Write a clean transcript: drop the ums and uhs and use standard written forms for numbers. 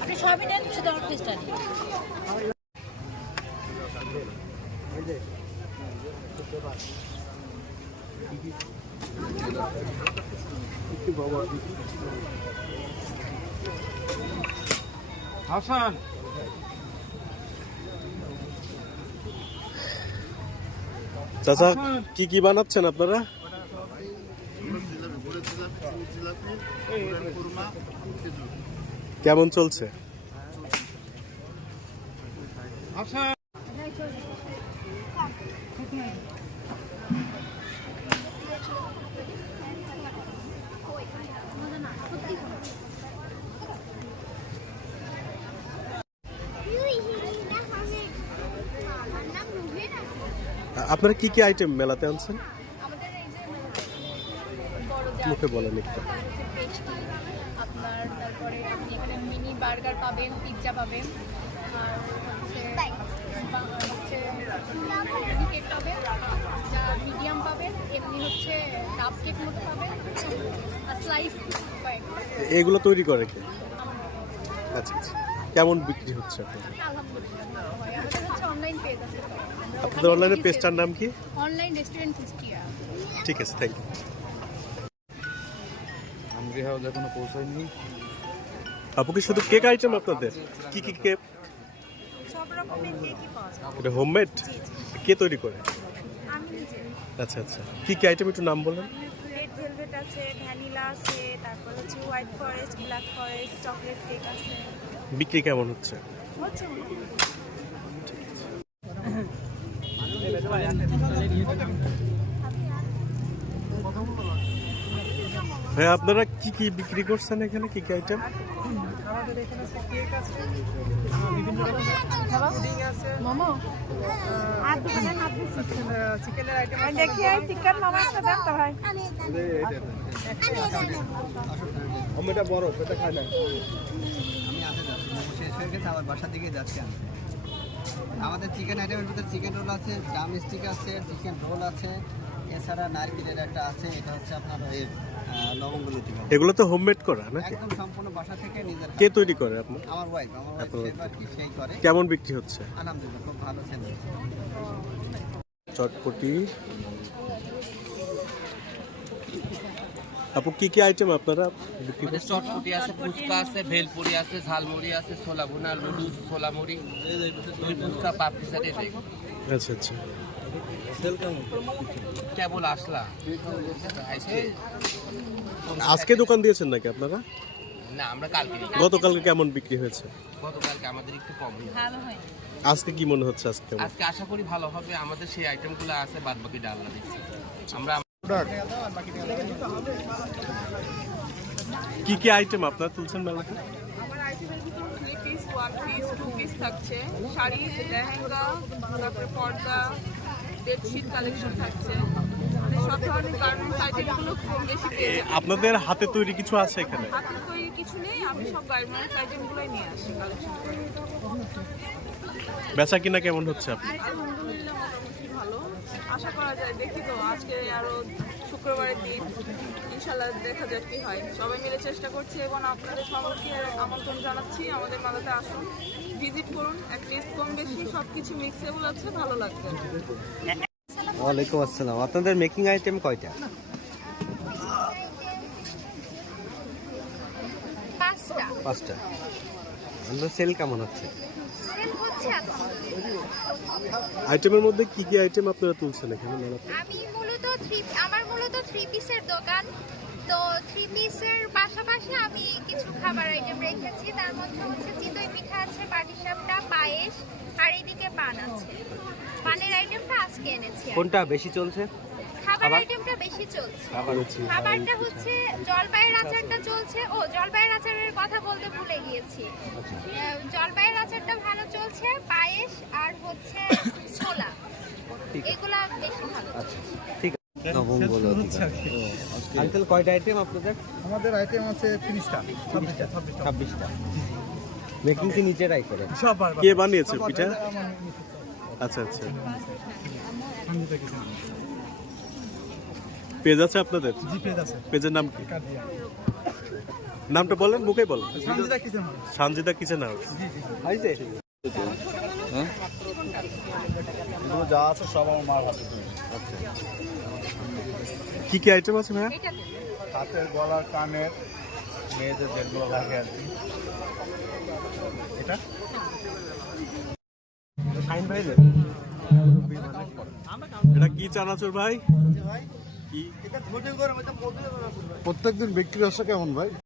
আপনি সবই নেন, শুধু আমার ফিসটা নিন। হাসান, চাচা কি কি বানাচ্ছেন আপনারা? কেমন চলছে? হাসান আপনারা কি কি আইটেম মেলাতে আনছেন? মুখে বলেন একটু। আপনার তারপরে আপনি এখানে মিনি বার্গার পাবেন, পিৎজা পাবেন, আর হচ্ছে কেক পাবেন, যা মিডিয়াম পাবেন, এমনি হচ্ছে কাপ কেক মতো পাবেন, আর স্লাইস এগুলো তৈরি করে কে? আচ্ছা আচ্ছা, কেমন বিক্রি হচ্ছে আপনাদের? আলহামদুলিল্লাহ হয়। আমাদের হচ্ছে অনলাইন পেজ আছে। আপনাদের অনলাইনের পেজটার নাম কি? Online restaurant Kushtia. ঠিক আছে, থ্যাংক ইউ। হাঙ্গরি হাউস এখনো পৌঁছায়নি। আপু কি শুধু কেক আইটেম আপনাদের? কি কি কেক? সব রকমের কেকই পাওয়া যায়। এটা হোমমেড? কে তৈরি করে? আমি নিজে। আচ্ছা আচ্ছা, কি কি আইটেম একটু নাম বলেন। রেড ভেলভেট আছে, ভ্যানিলা আছে, তারপর হচ্ছে white forest, black forest, chocolate cake আছে। বিক্রি কেমন হচ্ছে? হচ্ছে ভাই আপনারা কি কি বিক্রি করছেন এখানে, কি কি আইটেম? আমাদের এখানে কেক আছে, বিভিন্ন রকমের পুডিং আছে, মোমো আর দোকানে হাত দিচ্ছি। চিকেনের আইটেম আছে। দেখি এই চিকেন মামা একটা দেন তো ভাই। এটা বড়, এটা খায় না। আমি আসতে যাচ্ছি, মোমো শেষ হয়ে গেছে, আবার বাসার দিকে যাচ্ছি আমি। আমাদের চিকেন আইটেমের ভিতরে চিকেন রোল আছে, ড্রাম স্টিক আছে, চিকেন রোল আছে, এছাড়া নারকেলের একটা আছে, এটা হচ্ছে আপনার ওই লবঙ্গ লতি। এগুলো তো হোমমেড করা নাকি? একদম সম্পূর্ণ বাসা থেকে নিজের কে তৈরি করে আপনার? আমার ওয়াইফ আর কি সেই করে। কেমন বিক্রি হচ্ছে? আলহামদুলিল্লাহ খুব ভালো সেল হচ্ছে। চটপটি। আপু কি কি আইটেম আপনারা বিক্রি করছেন? চটপটি আছে, ফুচকা আছে, ভেলপুরি আছে, ঝালমুড়ি আছে, ছোলা ভুনা, লুডুস, ছোলা মুড়ি, দই ফুচকা, পাপড়ি চাট। আচ্ছা আচ্ছা, কেবল আসলা আজকে দোকান দিয়েছেন নাকি আপনারা? না, আমরা কালকে গতকালকে কেমন বিক্রি হয়েছে? গতকালকে আমাদের একটু কম হয়েছে। ভালো হয়। আজকে কি মনে হচ্ছে আজকে? আজকে আশা করি ভালো হবে। আমাদের সেই আইটেমগুলো আছে, বাদ বাকি ডালনা দিচ্ছি আমরা। কি কি আইটেম আপনারা তুলছেন মেলাতে? আমার আইটেমের ভিতরে 3 পিস, 1 পিস, 2 পিস থাকছে, শাড়ি, লেহেঙ্গা, তারপরে পর্দা, বেডশিট কালেকশন থাকছে। মানে সব ধরনের গার্মেন্টস আইটেমগুলো কম বেশি পেয়ে যাবেন। আপনাদের হাতে তৈরি কিছু আছে এখানে? হাতে তৈরি কিছু নেই, আমি সব গার্মেন্টস আইটেমগুলোই নিয়ে আসি কালেকশন করে। বেচা কিনা কেমন হচ্ছে আপনার? আলহামদুলিল্লাহ মোটামুটি ভালো। আশা করা যায়, দেখি তো আজকে আরো শুক্রবারের দিন, ইনশাল্লাহ দেখা যাক কি হয়। সবাই মিলে চেষ্টা করছি এবং আপনাদের সবাইকে আমন্ত্রণ জানাচ্ছি, আমাদের মেলাতে আসুন, ভিজিট করুন। অ্যাটলিস্ট কম বেশি সব কিছু মিক্সেবল আছে, ভালো লাগবে। ওয়ালাইকুম আসসালাম। আপনাদের মেকিং আইটেম কয়টা? 5টা। আপনাদের সেল কেমন হচ্ছে? আইটেমের মধ্যে কি কি আইটেম আপনারা তুলছেন এখানে মেলাতে? আমার মূলত 3 পিসের দোকান, তো 3 পিসের পাশাপাশি আমি কিছু খাবার আইটেম রেখেছি। তার মধ্যে হচ্ছে চিতই পিঠা আছে, পাটিসাপটা, পায়েস, আর এদিকে পান আছে। পানের আইটেমটা আজকে এনেছি। কোনটা বেশি চলছে? খাবার আইটেমটা বেশি চলছে। খাবারটা হচ্ছে জলপাইয়ের আচারটা চলছে। ও, জলপাইয়ের আচারের কথা বলতে ভুলে গিয়েছি। জলপাইয়ের আচারটা ভালো চলছে, পায়েস আর হচ্ছে ছোলা, এগুলা বেশি ভালো। আচ্ছা, ঠিক আছে। আঙ্কেল কয়টা আইটেম আপনাদের? আমাদের আইটেম আছে 30টা, 26টা। মেকিং কি নিজেরাই করে? কে বানিয়েছে পিঠা? আচ্ছা আচ্ছা, পেজ আছে আপনাদের? জি পেজ আছে। পেজের নাম কি? কাদিয়া। নামটা বলেন, মুখে বলেন। Sanjita kitchen house. Sanjida kitchen house. জি জি। আইছে এগুলো যা আছে সব আমার মার হাতে তৈরি। কি কি আইটেম আছে ভাইয়া? হাতের গলার কানের মেয়েদের যেগুলো লাগে আর কি। এটা এটা কি চানাচুর ভাই? কি প্রত্যেকদিন বিক্রি হচ্ছে কেমন ভাই?